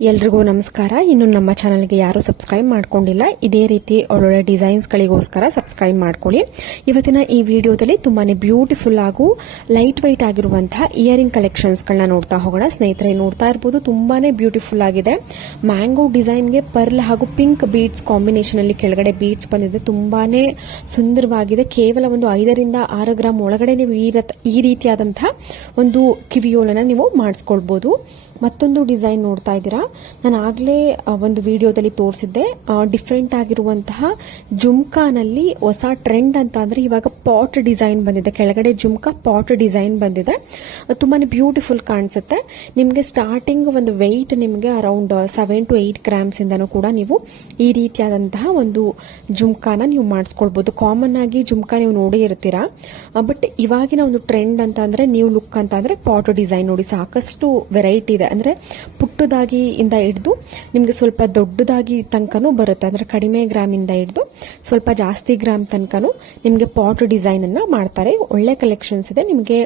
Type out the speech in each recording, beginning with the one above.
ಎಲ್ರಿಗೂ ನಮಸ್ಕಾರ. ಇನ್ನು ನಮ್ಮ ಚಾನಲ್ಗೆ ಯಾರು ಸಬ್ಸ್ಕ್ರೈಬ್ ಮಾಡ್ಕೊಂಡಿಲ್ಲ, ಇದೇ ರೀತಿ ಒಳ್ಳೊಳ್ಳೆ ಡಿಸೈನ್ಸ್ಗಳಿಗೋಸ್ಕರ ಸಬ್ಸ್ಕ್ರೈಬ್ ಮಾಡ್ಕೊಳ್ಳಿ. ಇವತ್ತಿನ ಈ ವಿಡಿಯೋದಲ್ಲಿ ತುಂಬಾನೇ ಬ್ಯೂಟಿಫುಲ್ ಹಾಗೂ ಲೈಟ್ ವೈಟ್ ಆಗಿರುವಂತಹ ಇಯರಿಂಗ್ ಕಲೆಕ್ಷನ್ಸ್ಗಳನ್ನ ನೋಡ್ತಾ ಹೋಗೋಣ. ಸ್ನೇಹಿತರೆ, ನೋಡ್ತಾ ಇರ್ಬೋದು, ತುಂಬಾನೇ ಬ್ಯೂಟಿಫುಲ್ ಆಗಿದೆ. ಮ್ಯಾಂಗೋ ಡಿಸೈನ್ಗೆ ಪರ್ಲ್ ಹಾಗೂ ಪಿಂಕ್ ಬೀಡ್ಸ್ ಕಾಂಬಿನೇಷನ್ ಅಲ್ಲಿ ಕೆಳಗಡೆ ಬೀಡ್ಸ್ ಬಂದಿದೆ. ತುಂಬಾನೇ ಸುಂದರವಾಗಿದೆ. ಕೇವಲ ಒಂದು 5 ರಿಂದ 6 ಗ್ರಾಮ್ ಒಳಗಡೆ ನೀವು ಈ ರೀತಿಯಾದಂತಹ ಒಂದು ಕಿವಿಯೋಲನ್ನ ನೀವು ಮಾಡಿಸ್ಕೊಳ್ಬಹುದು. ಮತ್ತೊಂದು ಡಿಸೈನ್ ನೋಡ್ತಾ ಇದ್ದೀರಾ, ನಾನು ಆಗಲೇ ಒಂದು ವಿಡಿಯೋದಲ್ಲಿ ತೋರಿಸಿದ್ದೆ. ಡಿಫ್ರೆಂಟ್ ಆಗಿರುವಂತಹ ಜುಮ್ಕಾನಲ್ಲಿ ಹೊಸ ಟ್ರೆಂಡ್ ಅಂತ ಅಂದ್ರೆ ಇವಾಗ ಪಾಟ್ ಡಿಸೈನ್ ಬಂದಿದೆ. ಕೆಳಗಡೆ ಜುಮ್ಕಾ ಪಾಟ್ ಡಿಸೈನ್ ಬಂದಿದೆ. ತುಂಬಾನೇ ಬ್ಯೂಟಿಫುಲ್ ಕಾಣಿಸುತ್ತೆ. ನಿಮಗೆ ಸ್ಟಾರ್ಟಿಂಗ್ ಒಂದು ವೆಯ್ಟ್ ನಿಮಗೆ ಅರೌಂಡ್ 7 to 8 ಗ್ರಾಮ್ಸ್ ಇಂದನೂ ಕೂಡ ನೀವು ಈ ರೀತಿಯಾದಂತಹ ಒಂದು ಜುಮ್ಕಾನ ನೀವು ಮಾಡಿಸ್ಕೊಳ್ಬಹುದು. ಕಾಮನ್ ಆಗಿ ಜುಮ್ಕಾ ನೀವು ನೋಡಿ ಇರ್ತೀರಾ, ಬಟ್ ಇವಾಗಿನ ಒಂದು ಟ್ರೆಂಡ್ ಅಂತ ಅಂದ್ರೆ ನ್ಯೂ ಲುಕ್ ಅಂತ ಅಂದ್ರೆ ಪಾಟ್ ಡಿಸೈನ್ ನೋಡಿ. ಸಾಕಷ್ಟು ವೆರೈಟಿ ಇದೆ. ಅಂದ್ರೆ ಪುಟ್ಟದಾಗಿ ಇಂದ ಹಿಡಿದು ನಿಮ್ಗೆ ಸ್ವಲ್ಪ ದೊಡ್ಡದಾಗಿ ತನಕನೂ ಬರುತ್ತೆ. ಅಂದ್ರೆ ಕಡಿಮೆ ಗ್ರಾಮ್ ಇಂದ ಹಿಡಿದು ಸ್ವಲ್ಪ ಜಾಸ್ತಿ ಗ್ರಾಮ್ ತನಕನೂ ನಿಮ್ಗೆ ಪಾಟ್ ಡಿಸೈನ್ ಅನ್ನ ಮಾಡ್ತಾರೆ. ಒಳ್ಳೆ ಕಲೆಕ್ಷನ್ಸ್ ಇದೆ. ನಿಮ್ಗೆ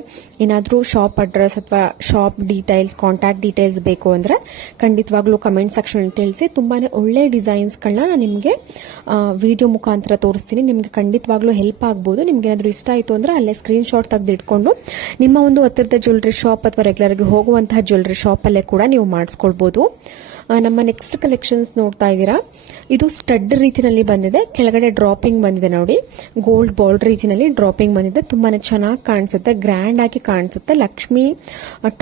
ಏನಾದ್ರೂ ಶಾಪ್ ಅಡ್ರೆಸ್ ಅಥವಾ ಶಾಪ್ ಡೀಟೇಲ್ಸ್, ಕಾಂಟ್ಯಾಕ್ಟ್ ಡೀಟೇಲ್ಸ್ ಬೇಕು ಅಂದ್ರೆ ಖಂಡಿತವಾಗ್ಲೂ ಕಮೆಂಟ್ ಸೆಕ್ಷನ್ ತಿಳಿಸಿ. ತುಂಬಾನೇ ಒಳ್ಳೆ ಡಿಸೈನ್ಸ್ ಗಳನ್ನ ನಿಮ್ಗೆ ವಿಡಿಯೋ ಮುಖಾಂತರ ತೋರಿಸ್ತೀನಿ. ನಿಮ್ಗೆ ಖಂಡಿತವಾಗ್ಲೂ ಹೆಲ್ಪ್ ಆಗ್ಬಹುದು. ನಿಮ್ಗೆ ಏನಾದ್ರೂ ಇಷ್ಟ ಆಯ್ತು ಅಂದ್ರೆ ಅಲ್ಲೇ ಸ್ಕ್ರೀನ್ ಶಾಟ್ ತೆಗೆದಿಟ್ಕೊಂಡು ನಿಮ್ಮ ಒಂದು ಹತ್ತಿರದ ಜ್ಯುವೆಲರಿ ಶಾಪ್ ಅಥವಾ ರೆಗ್ಯುಲರ್ ಆಗಿ ಹೋಗುವಂತಹ ಜ್ಯುವೆಲರಿ ಶಾಪ್ ಅಲ್ಲೇ ಕೂಡ ನೀವು ಮಾಡಿಸ್ಕೊಳ್ಬಹುದು. ನಮ್ಮ ನೆಕ್ಸ್ಟ್ ಕಲೆಕ್ಷನ್ಸ್ ನೋಡ್ತಾ ಇದ್ದೀರಾ, ಇದು ಸ್ಟಡ್ ರೀತಿನಲ್ಲಿ ಬಂದಿದೆ. ಕೆಳಗಡೆ ಡ್ರಾಪಿಂಗ್ ಬಂದಿದೆ ನೋಡಿ, ಗೋಲ್ಡ್ ಬಾಲ್ ರೀತಿನಲ್ಲಿ ಡ್ರಾಪಿಂಗ್ ಬಂದಿದೆ. ತುಂಬಾನೇ ಚೆನ್ನಾಗಿ ಕಾಣಿಸುತ್ತೆ, ಗ್ರ್ಯಾಂಡ್ ಆಗಿ ಕಾಣಿಸುತ್ತೆ. ಲಕ್ಷ್ಮಿ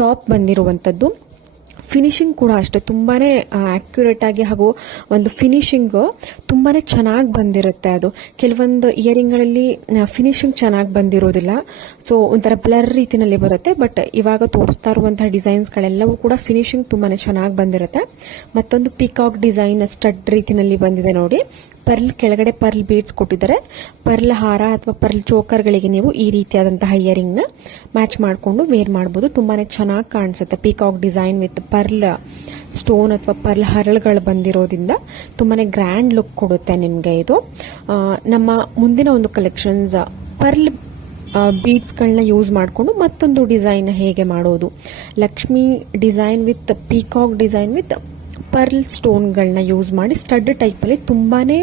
ಟಾಪ್ ಬಂದಿರುವಂತದ್ದು. ಫಿನಿಶಿಂಗ್ ಕೂಡ ಅಷ್ಟೇ ತುಂಬಾನೇ ಅಕ್ಯುರೇಟ್ ಆಗಿ ಹಾಗೂ ಒಂದು ಫಿನಿಶಿಂಗ್ ತುಂಬಾನೇ ಚೆನ್ನಾಗಿ ಬಂದಿರುತ್ತೆ. ಅದು ಕೆಲವೊಂದು ಇಯರಿಂಗ್ ಗಳಲ್ಲಿ ಫಿನಿಶಿಂಗ್ ಚೆನ್ನಾಗಿ ಬಂದಿರೋದಿಲ್ಲ, ಸೊ ಒಂಥರ ಬ್ಲರ್ ರೀತಿನಲ್ಲಿ ಬರುತ್ತೆ. ಬಟ್ ಇವಾಗ ತೋರಿಸ್ತಾ ಇರುವಂತಹ ಡಿಸೈನ್ಸ್ ಗಳೆಲ್ಲವೂ ಕೂಡ ಫಿನಿಶಿಂಗ್ ತುಂಬಾನೇ ಚೆನ್ನಾಗಿ ಬಂದಿರುತ್ತೆ. ಮತ್ತೊಂದು ಪಿಕಾಕ್ ಡಿಸೈನ್ ಸ್ಟಡ್ ರೀತಿನಲ್ಲಿ ಬಂದಿದೆ ನೋಡಿ. ಪರ್ಲ್ ಕೆಳಗಡೆ ಪರ್ಲ್ ಬೀಡ್ಸ್ ಕೊಟ್ಟಿದ್ದಾರೆ. ಪರ್ಲ್ ಹಾರ ಅಥವಾ ಪರ್ಲ್ ಚೋಕರ್ಗಳಿಗೆ ನೀವು ಈ ರೀತಿಯಾದಂತಹ ಇಯರಿಂಗ್ ನ ಮ್ಯಾಚ್ ಮಾಡಿಕೊಂಡು ವೇರ್ ಮಾಡಬಹುದು. ತುಂಬಾನೇ ಚೆನ್ನಾಗಿ ಕಾಣಿಸುತ್ತೆ. Peacock design with pearl stone ಅಥವಾ ಪರ್ಲ್ ಹರಳುಗಳು ಬಂದಿರೋದ್ರಿಂದ ತುಂಬಾನೇ ಗ್ರ್ಯಾಂಡ್ ಲುಕ್ ಕೊಡುತ್ತೆ ನಿಮ್ಗೆ ಇದು. ನಮ್ಮ ಮುಂದಿನ ಒಂದು ಕಲೆಕ್ಷನ್ಸ್ ಪರ್ಲ್ ಬೀಡ್ಸ್ ಗಳನ್ನ ಯೂಸ್ ಮಾಡಿಕೊಂಡು ಮತ್ತೊಂದು ಡಿಸೈನ್ ಹೇಗೆ ಮಾಡೋದು, Lakshmi design with peacock design with pearl ಸ್ಟೋನ್ಗಳನ್ನ ಯೂಸ್ ಮಾಡಿ ಸ್ಟಡ್ ಟೈಪ್ ಅಲ್ಲಿ ತುಂಬಾನೇ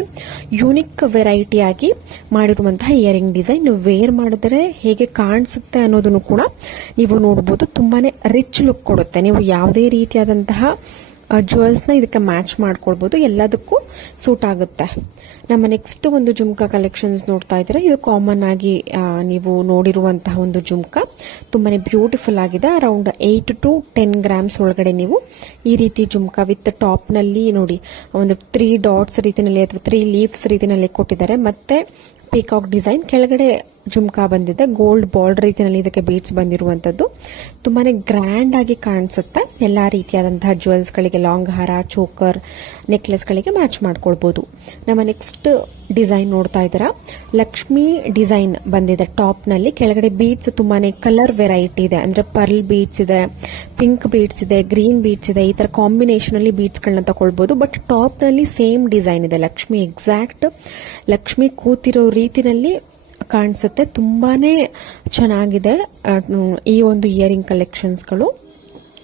ಯೂನಿಕ್ ವೆರೈಟಿ ಆಗಿ ಮಾಡಿರುವಂತಹ ಇಯರಿಂಗ್ ಡಿಸೈನ್. ನೀವು ವೇರ್ ಮಾಡಿದ್ರೆ ಹೇಗೆ ಕಾಣಿಸುತ್ತೆ ಅನ್ನೋದನ್ನು ಕೂಡ ನೀವು ನೋಡಬಹುದು. ತುಂಬಾನೇ ರಿಚ್ ಲುಕ್ ಕೊಡುತ್ತೆ. ನೀವು ಯಾವುದೇ ರೀತಿಯಾದಂತಹ ಜ್ಯುವೆಲ್ಸ್ ನ ಇದಕ್ಕೆ ಮ್ಯಾಚ್ ಮಾಡ್ಕೊಳ್ಬಹುದು, ಎಲ್ಲದಕ್ಕೂ ಸೂಟ್ ಆಗುತ್ತೆ. ನಮ್ಮ ನೆಕ್ಸ್ಟ್ ಒಂದು ಜುಮ್ಕಾ ಕಲೆಕ್ಷನ್ಸ್ ನೋಡ್ತಾ ಇದ್ದೀರಾ. ಇದು ಕಾಮನ್ ಆಗಿ ನೀವು ನೋಡಿರುವಂತಹ ಒಂದು ಜುಮ್ಕಾ. ತುಂಬಾನೇ ಬ್ಯೂಟಿಫುಲ್ ಆಗಿದೆ. ಅರೌಂಡ್ 8 to 10 ಗ್ರಾಮ್ಸ್ ಒಳಗಡೆ ನೀವು ಈ ರೀತಿ ಜುಮ್ಕಾ ವಿತ್ ಟಾಪ್ ನಲ್ಲಿ ನೋಡಿ ಒಂದು 3 ಡಾಟ್ಸ್ ರೀತಿನಲ್ಲಿ ಅಥವಾ 3 ಲೀವ್ಸ್ ರೀತಿನಲ್ಲಿ ಕೊಟ್ಟಿದ್ದಾರೆ. ಮತ್ತೆ ಪಿಕಾಕ್ ಡಿಸೈನ್ ಕೆಳಗಡೆ ಜುಮ್ಕಾ ಬಂದಿದೆ. ಗೋಲ್ಡ್ ಬಾಲ್ ರೀತಿಯಲ್ಲಿ ಇದಕ್ಕೆ ಬೀಡ್ಸ್ ಬಂದಿರುವಂತದ್ದು. ತುಂಬಾನೇ ಗ್ರ್ಯಾಂಡ್ ಆಗಿ ಕಾಣಿಸುತ್ತೆ. ಎಲ್ಲಾ ರೀತಿಯಾದಂತಹ ಜ್ಯುವೆಲ್ಸ್ ಗಳಿಗೆ, ಲಾಂಗ್ ಹಾರ, ಚೋಕರ್, ನೆಕ್ಲೆಸ್ ಗಳಿಗೆ ಮ್ಯಾಚ್ ಮಾಡ್ಕೊಳ್ಬಹುದು. ನಮ್ಮ ನೆಕ್ಸ್ಟ್ ಡಿಸೈನ್ ನೋಡ್ತಾ ಇದ್ದೀರಾ, ಲಕ್ಷ್ಮಿ ಡಿಸೈನ್ ಬಂದಿದೆ ಟಾಪ್ ನಲ್ಲಿ. ಕೆಳಗಡೆ ಬೀಡ್ಸ್ ತುಂಬಾನೇ ಕಲರ್ ವೆರೈಟಿ ಇದೆ. ಅಂದ್ರೆ ಪರ್ಲ್ ಬೀಡ್ಸ್ ಇದೆ, ಪಿಂಕ್ ಬೀಡ್ಸ್ ಇದೆ, ಗ್ರೀನ್ ಬೀಡ್ಸ್ ಇದೆ. ಈ ತರ ಕಾಂಬಿನೇಷನ್ ಅಲ್ಲಿ ಬೀಡ್ಸ್ ಗಳನ್ನ ತಗೊಳ್ಬಹುದು. ಬಟ್ ಟಾಪ್ ನಲ್ಲಿ ಸೇಮ್ ಡಿಸೈನ್ ಇದೆ. ಲಕ್ಷ್ಮಿ ಎಕ್ಸಾಕ್ಟ್ ಲಕ್ಷ್ಮಿ ಕೂತಿರೋ ರೀತಿನಲ್ಲಿ ಕಾಣಿಸುತ್ತೆ. ತುಂಬಾನೇ ಚೆನ್ನಾಗಿದೆ ಈ ಒಂದು ಇಯರಿಂಗ್ ಕಲೆಕ್ಷನ್ಸ್ಗಳು.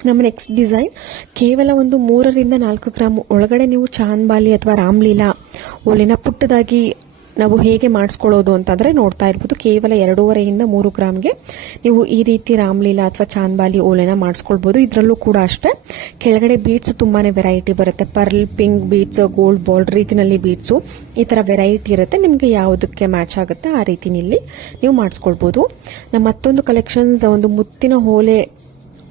ನಮ್ಮ ನೆಕ್ಸ್ಟ್ ಡಿಸೈನ್ ಕೇವಲ ಒಂದು 3 ರಿಂದ 4 ಗ್ರಾಮ್ ಒಳಗಡೆ ನೀವು ಚಾಂದ್ಬಾಲಿ ಅಥವಾ ರಾಮ್ಲೀಲಾ ಓಲೆನ ಪುಟ್ಟದಾಗಿ ನಾವು ಹೇಗೆ ಮಾಡಿಸ್ಕೊಳ್ಳೋದು ಅಂತಂದ್ರೆ ನೋಡ್ತಾ ಇರ್ಬೋದು. ಕೇವಲ 2.5 ರಿಂದ 3 ಗ್ರಾಮ್ಗೆ ನೀವು ಈ ರೀತಿ ರಾಮ್ಲೀಲಾ ಅಥವಾ ಚಾಂದ್ಬಾಲಿ ಓಲೆನ ಮಾಡಿಸ್ಕೊಳ್ಬಹುದು. ಇದರಲ್ಲೂ ಕೂಡ ಅಷ್ಟೇ ಕೆಳಗಡೆ ಬೀಡ್ಸ್ ತುಂಬಾನೇ ವೆರೈಟಿ ಬರುತ್ತೆ. Pearl, pink beads, gold ball ರೀತಿನಲ್ಲಿ ಬೀಡ್ಸ್, ಈ ತರ ವೆರೈಟಿ ಇರುತ್ತೆ. ನಿಮ್ಗೆ ಯಾವುದಕ್ಕೆ ಮ್ಯಾಚ್ ಆಗುತ್ತೆ ಆ ರೀತಿನಲ್ಲಿ ನೀವು ಮಾಡಿಸ್ಕೊಳ್ಬಹುದು. ನಮ್ಮ ಮತ್ತೊಂದು ಕಲೆಕ್ಷನ್ಸ್ ಒಂದು ಮುತ್ತಿನ ಓಲೆ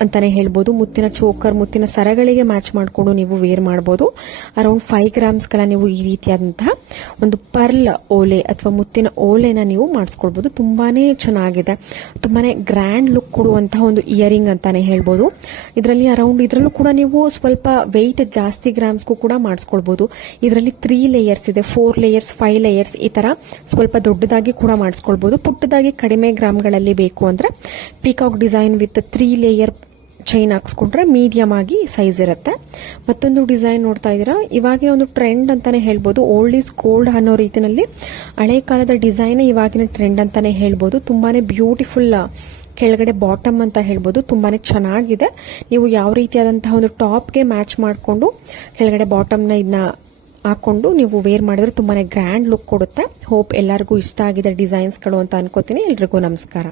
ಅಂತಾನೆ ಹೇಳ್ಬೋದು. ಮುತ್ತಿನ ಚೋಕರ್, ಮುತ್ತಿನ ಸರಗಳಿಗೆ ಮ್ಯಾಚ್ ಮಾಡಿಕೊಂಡು ನೀವು ವೇರ್ ಮಾಡಬಹುದು. ಅರೌಂಡ್ 5 ಗ್ರಾಮ್ಸ್ ಗಳ ನೀವು ಈ ರೀತಿಯಾದಂತಹ ಒಂದು ಪರ್ಲ್ ಓಲೆ ಅಥವಾ ಮುತ್ತಿನ ಓಲೆನ ನೀವು ಮಾಡಿಸ್ಕೊಳ್ಬಹುದು. ತುಂಬಾನೇ ಚೆನ್ನಾಗಿದೆ. ತುಂಬಾನೇ ಗ್ರ್ಯಾಂಡ್ ಲುಕ್ ಕೊಡುವಂತಹ ಒಂದು ಇಯರಿಂಗ್ ಅಂತಾನೆ ಹೇಳ್ಬೋದು. ಇದರಲ್ಲೂ ಕೂಡ ನೀವು ಸ್ವಲ್ಪ ವೆಯ್ಟ್ ಜಾಸ್ತಿ ಗ್ರಾಮ್ಸ್ಗೂ ಕೂಡ ಮಾಡಿಸ್ಕೊಳ್ಬಹುದು. ಇದರಲ್ಲಿ 3 ಲೇಯರ್ಸ್ ಇದೆ, 4 ಲೇಯರ್ಸ್, 5 ಲೇಯರ್ಸ್, ಈ ತರ ಸ್ವಲ್ಪ ದೊಡ್ಡದಾಗಿ ಕೂಡ ಮಾಡಿಸ್ಕೊಳ್ಬಹುದು. ಪುಟ್ಟದಾಗಿ ಕಡಿಮೆ ಗ್ರಾಮ್ಗಳಲ್ಲಿ ಬೇಕು ಅಂದ್ರೆ peacock design with 3 layer chain ಹಾಕ್ಸ್ಕೊಂಡ್ರೆ ಮೀಡಿಯಂ ಆಗಿ ಸೈಜ್ ಇರುತ್ತೆ. ಮತ್ತೊಂದು ಡಿಸೈನ್ ನೋಡ್ತಾ ಇದ್ದೀರಾ, ಇವಾಗಿನ ಒಂದು ಟ್ರೆಂಡ್ ಅಂತಾನೆ ಹೇಳ್ಬೋದು. ಓಲ್ಡ್ ಈಸ್ ಗೋಲ್ಡ್ ಅನ್ನೋ ರೀತಿನಲ್ಲಿ ಹಳೆ ಕಾಲದ ಡಿಸೈನ್ ಇವಾಗಿನ ಟ್ರೆಂಡ್ ಅಂತಾನೆ ಹೇಳ್ಬೋದು. ತುಂಬಾನೇ ಬ್ಯೂಟಿಫುಲ್ ಕೆಳಗಡೆ ಬಾಟಮ್ ಅಂತ ಹೇಳ್ಬೋದು. ತುಂಬಾನೇ ಚೆನ್ನಾಗಿದೆ. ನೀವು ಯಾವ ರೀತಿಯಾದಂತಹ ಒಂದು ಟಾಪ್ಗೆ ಮ್ಯಾಚ್ ಮಾಡಿಕೊಂಡು ಕೆಳಗಡೆ ಬಾಟಮ್ನ ಇದನ್ನ ಹಾಕೊಂಡು ನೀವು ವೇರ್ ಮಾಡಿದ್ರೆ ತುಂಬಾನೇ ಗ್ರ್ಯಾಂಡ್ ಲುಕ್ ಕೊಡುತ್ತೆ. ಹೋಪ್ ಎಲ್ಲರಿಗೂ ಇಷ್ಟ ಆಗಿದೆ ಡಿಸೈನ್ಸ್ಗಳು ಅಂತ ಅನ್ಕೋತೀನಿ. ಎಲ್ರಿಗೂ ನಮಸ್ಕಾರ.